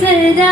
സദാ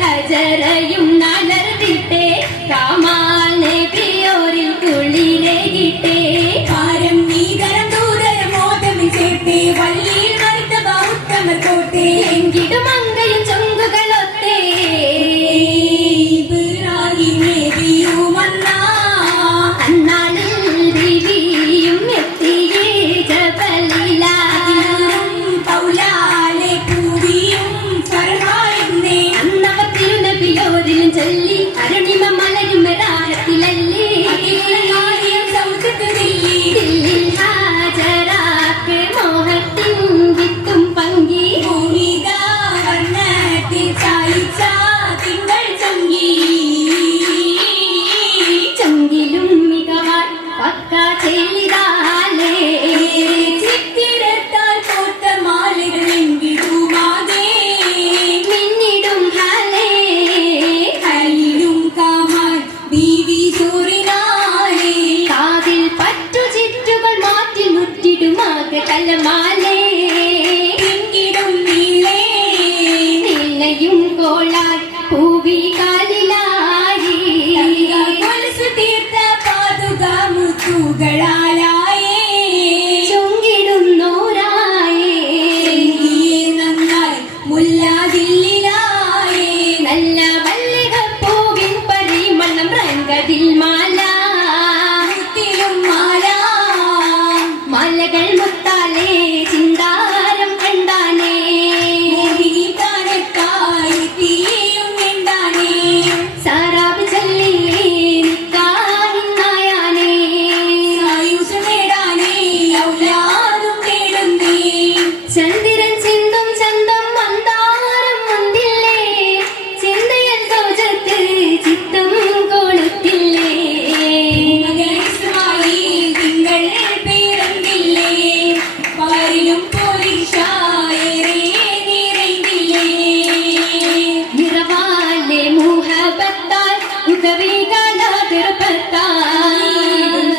ഹജറയും നലർത്തിട്ടേ കാമാൽ നബിയോരിൽ കുളിരേകിട്ടേ കാരം നീതരം ദൂതരം മോദമിൽ ചേർത്തേ വള്ളിയിൽ വരുത്ത ബൗദ്ധമർ കോട്ടേ എങ്കിലും അങ്കയും ചൊങ്കുകളൊത്തേ ഇബ്രാഹിം നബിയും അന്നാളിൽ ബിബിയും എത്തിയേ ജബലില പൗലാലെ പൂവിയും ഫർഹായുന്നേ അന്നവർ തിരുനബിയോരിലും ചൊല്ലി അരുണിമ മലരും രാഹത്തിലല്ലേ ദില്ലിൽ ഹാജരാക്ക് മോഹത്തിൻ വിത്തും പങ്കി വർണ്ണത്തിൽ ചായിച്ച തിങ്കൾ ചൊങ്കി ചൊങ്കിലും മികവാൻ പക്ക ചെയ്താലേ ചിത്തിരത്താൽ കോർത്ത മാലകൾ എങ്കിടുമാകെ മിന്നിടും ഹലേ ഹലിലും കാമാൻ ബീവി ചോറിനാലേ കാതിൽ പറ്റു ചിറ്റുകൾ മാറ്റി മുറ്റിടുമാകെ തലമാലേ എങ്കിടും നീളേ നീലയും കോളാൽ പൂവി കാലിലായി കൊലുസു തീർത്ത പാതുക മുത്തുകളാലായേ ചൊങ്കിടുന്നോരായേ നന്നായി മുല്ലാതില്ലായേ നല്ല മല്ലികപ്പൂവിൻ പരിമളം രംഗതിൽ മാല മുത്തിലും മാല മാലകൾ മുത്താലേ ചിന്താരം കണ്ടാനേ മോഹിനിതാനക്കായി തീയും വേണ്ടാനേ സാറാബ് ചൊല്ലിയേ നിക്കാഹിന്നായാനേ ആയുസ് നേടാനേ ഔലാദും നേടുന്നേ ചന്ദ്രൻ ചിന്തും ചന്തം മന്ദാരം മുണ്ടില്ലേ ചിന്തയൽ തോജത്ത് ചിത്തം കൊളുത്തില്ലേ ഇസ്മായിൽ തിങ്കൾ പിറന്നില്ലേ പാരിലും പോലീഷായേറെ നിറൈന്തില്ലേ നിറവാലെ മുഹബത്താൽ ഉദവികാല തിരുപ്പത്താൽ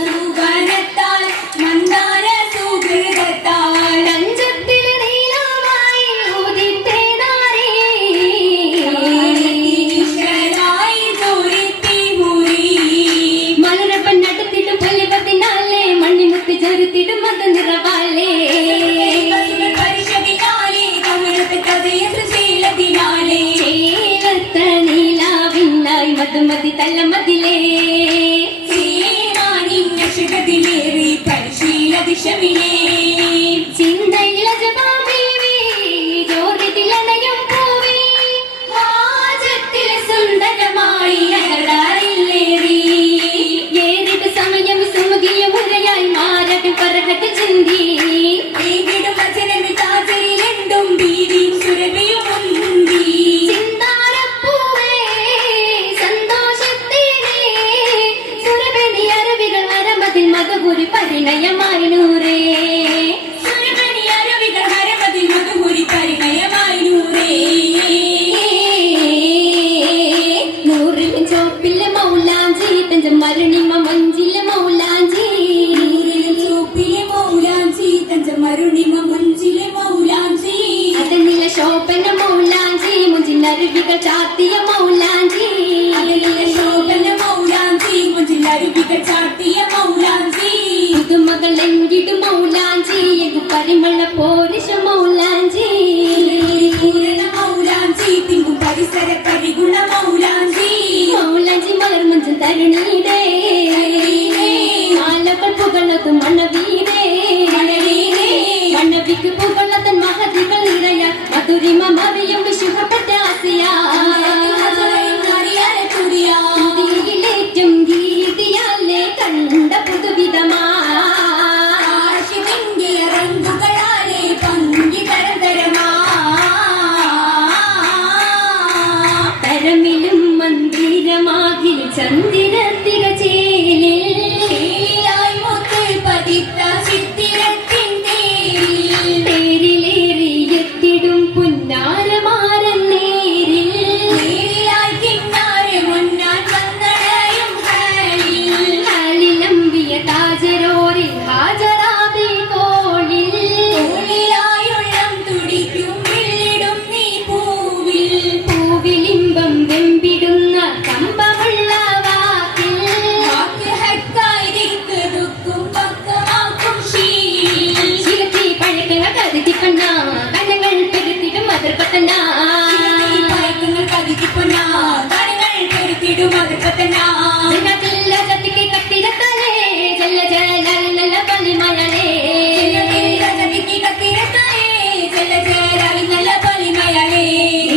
സുഗന്ധത്താൽ മന്ദാര സുഹൃതത്താൽ അഞ്ചത്തിൽ നീ അരുണിമ മുഞ്ചിലെ മൗലാഞ്ചി അതിനില ശോഭന മൗലാഞ്ചി മുഞ്ചിനരുവികൾ ചാത്തിയ മൗലാഞ്ചി അതിനില ശോഭന മൗലാഞ്ചി മുഞ്ചിനരുവികൾ ചാത്തിയ മൗലാഞ്ചി പുതുമകൾ എങ്കിടും മൗലാഞ്ചി എങ്കു പരിമള പോരിശ മൗലാഞ്ചി പൂരണ മൗലാഞ്ചി തിങ്കും പരിസര പരിഗുണ മൗലാഞ്ചി മൗലാഞ്ചി മലർ മഞ്ചൻ തരുണീടേ മാലകൾ പുകളതും മണവീരേ മണവിക്ക് പുകളതൻ മഹതികൾ നിറയ മധുരിമ മറിയും വിശുദ്ധപ്പെട്ട ആസിയ ും ഗീതിയാലേ കണ്ട പുതുവിധമാ റങ്കുകളാലേ പങ്കി തരതരമാ തരമിലും മന്ദിരമാകിൽ ചന്ദിര തികച്ചേലിലായി മുത്ത് പതിത്ത ചിത്തിരത്തിൻ തേരിലേറിയെത്തിടും പുന്നാരമാരൻ നേരിൽ നേരിലായി കിന്നാരെ മുന്നാൻ വന്നടയും ഹാലിലമ്പിയ താജരോരിൽ ഹാജരാബി കോളിൽ കോളിലായുള്ളം തുടിക്കും വിള്ളിടും നീ പൂവിൽ പൂവിലിമ്പം വെമ്പിടുന്ന കമ്പമുള്ള വാക്കിൽ വാക്ക് ഹക്കായിരിക്ക് ദുഃഖം പക്കമാക്കും ശീലത്തി പഴക്കങ്ങൾ കരുതിപ്പണ്ണ കണ്ണങ്ങൾ പെരുത്തിടും അതിർപ്പത്തന പഴക്കങ്ങൾ കരുതിപ്പണ്ണ കണ്ണങ്ങൾ പെരുത്തിടും അതിർപ്പത്തന ജഗത്തിക്ക് കത്തിരത്താലേ ജല്ല ജല നല്ല പലിമയലേ ജഗത്തിക്ക് കത്തിരത്താലേ ജല്ല ജല നല്ല പലിമയലേ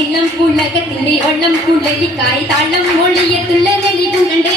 ഇളം പുളകത്തിന്റെ ഒള്ളം കുളലിക്കായി താളം മൊഴിയത്തുള്ള നെളിവുണ്ടേ